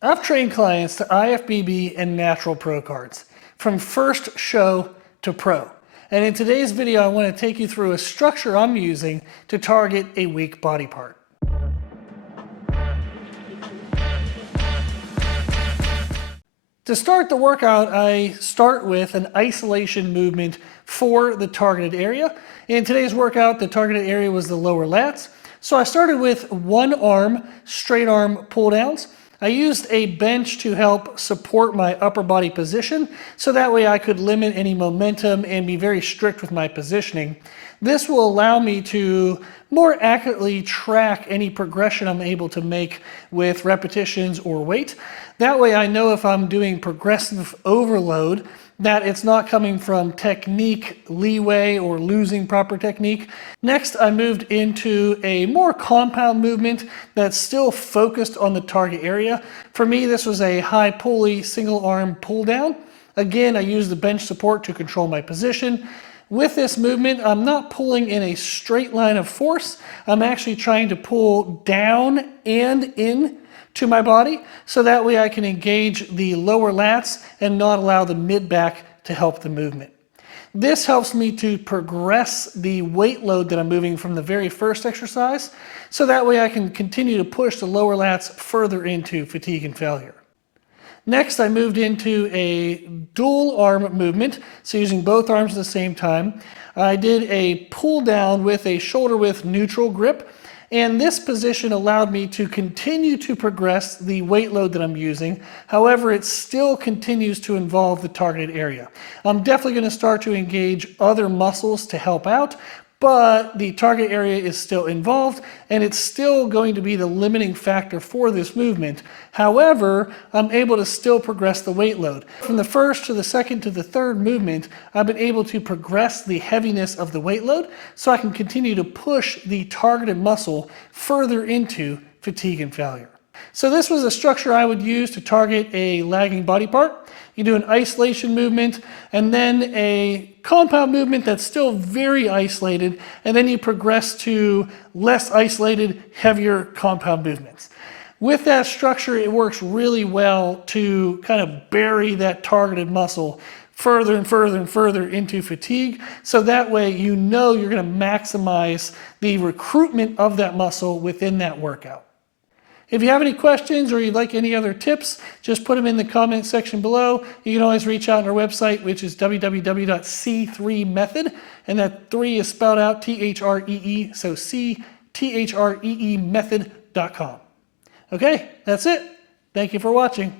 I've trained clients to IFBB and Natural Pro Cards, from first show to pro. And in today's video, I want to take you through a structure I'm using to target a weak body part. To start the workout, I start with an isolation movement for the targeted area. In today's workout, the targeted area was the lower lats. So I started with one arm, straight arm pull downs. I used a bench to help support my upper body position, so that way I could limit any momentum and be very strict with my positioning. This will allow me to more accurately track any progression I'm able to make with repetitions or weight. That way I know if I'm doing progressive overload that it's not coming from technique leeway or losing proper technique. Next, I moved into a more compound movement that's still focused on the target area. For me, this was a high pulley single arm pull down. Again, I used the bench support to control my position. With this movement, I'm not pulling in a straight line of force. I'm actually trying to pull down and in to my body, so that way I can engage the lower lats and not allow the mid back to help the movement. This helps me to progress the weight load that I'm moving from the very first exercise, so that way I can continue to push the lower lats further into fatigue and failure. Next, I moved into a dual arm movement, so using both arms at the same time. I did a pull down with a shoulder width neutral grip, and this position allowed me to continue to progress the weight load that I'm using. However, it still continues to involve the targeted area. I'm definitely going to start to engage other muscles to help out, but the target area is still involved, and it's still going to be the limiting factor for this movement. However, I'm able to still progress the weight load. From the first to the second to the third movement, I've been able to progress the heaviness of the weight load, so I can continue to push the targeted muscle further into fatigue and failure. So this was a structure I would use to target a lagging body part. You do an isolation movement and then a compound movement that's still very isolated, and then you progress to less isolated, heavier compound movements. With that structure, it works really well to kind of bury that targeted muscle further and further and further into fatigue, so that way you know you're going to maximize the recruitment of that muscle within that workout. If you have any questions or you'd like any other tips, just put them in the comment section below. You can always reach out on our website, which is www.c3method, and that 3 is spelled out T-H-R-E-E, so C-T-H-R-E-E method.com. Okay, that's it. Thank you for watching.